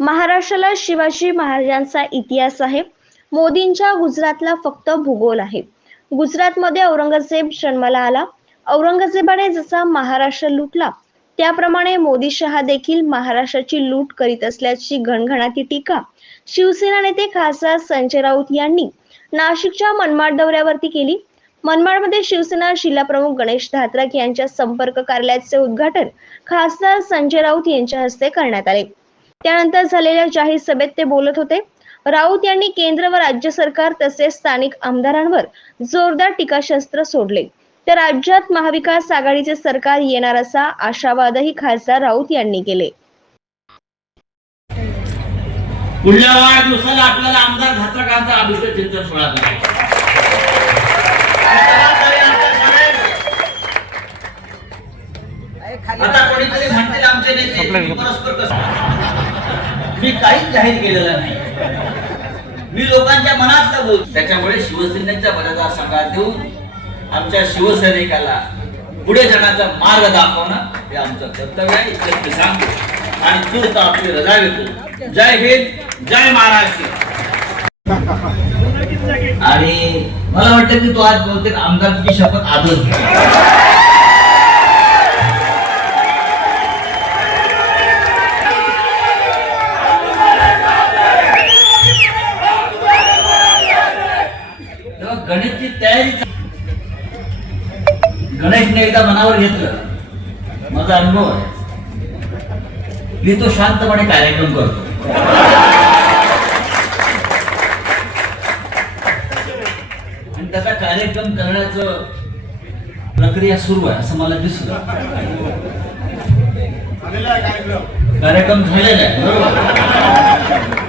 महाराष्ट्राला शिवाजी महाराजांचा इतिहास आहे. मोदींच्या गुजरातला फक्त भूगोल आहे. गुजरातमध्ये औरंगजेब जन्माला आला. औरंगजेबाने जसा महाराष्ट्र लुटला त्याप्रमाणे मोदी शहा देखील महाराष्ट्राची लूट करीत असल्याची घणघणाती टीका शिवसेना नेते खासदार संजय राऊत यांनी नाशिकच्या मनमाड दौऱ्यावरती केली. मनमाडमध्ये शिवसेना जिल्हाप्रमुख गणेश धात्रक यांच्या संपर्क कार्यालयाचे उद्घाटन खासदार संजय राऊत यांच्या हस्ते करण्यात आले. त्यानंतर झालेल्या जाहीर सभेत ते बोलत होते. राऊत यांनी केंद्र व राज्य सरकार तसेच स्थानिक आमदारांवर जोरदार टीकाशस्त्र सोडले. तर राज्यात महाविकास आघाडीचे सरकार येणार असा आशावादही खासदार राऊत यांनी केले. पुढल्या वाढदिवसाला आपल्याला आमदार घातकांचा अभिषेक चिंतन सोहळा आता कोणीतरी म्हणतील आमचे नेते परस्पर कसं मी काहीच जाहीर केलेलं नाही. मी लोकांच्या मनातलं बोल त्याच्यामुळे शिवसेनेच्या मतदारसंघात देऊन आमच्या शिवसैनिकाला पुढे जाण्याचा मार्ग दाखवणं हे आमचं कर्तव्य आहे. इतकंच मी सांगतो आणि तूर्त आपली रजा घेतो. जय हिंद जय महाराष्ट्र. आणि मला वाटतं की तो आज बहुतेक आमदारची शपथ आजच घेतो तेव्हा गणेशची तयारी गणेशने एकदा मनावर घेतलं. माझा अनुभव आहे. मी तो शांतपणे कार्यक्रम करतो. आणि त्याचा कार्यक्रम करण्याचं प्रक्रिया सुरू आहे असं मला दिसलं. कार्यक्रम झालेला आहे बरोबर.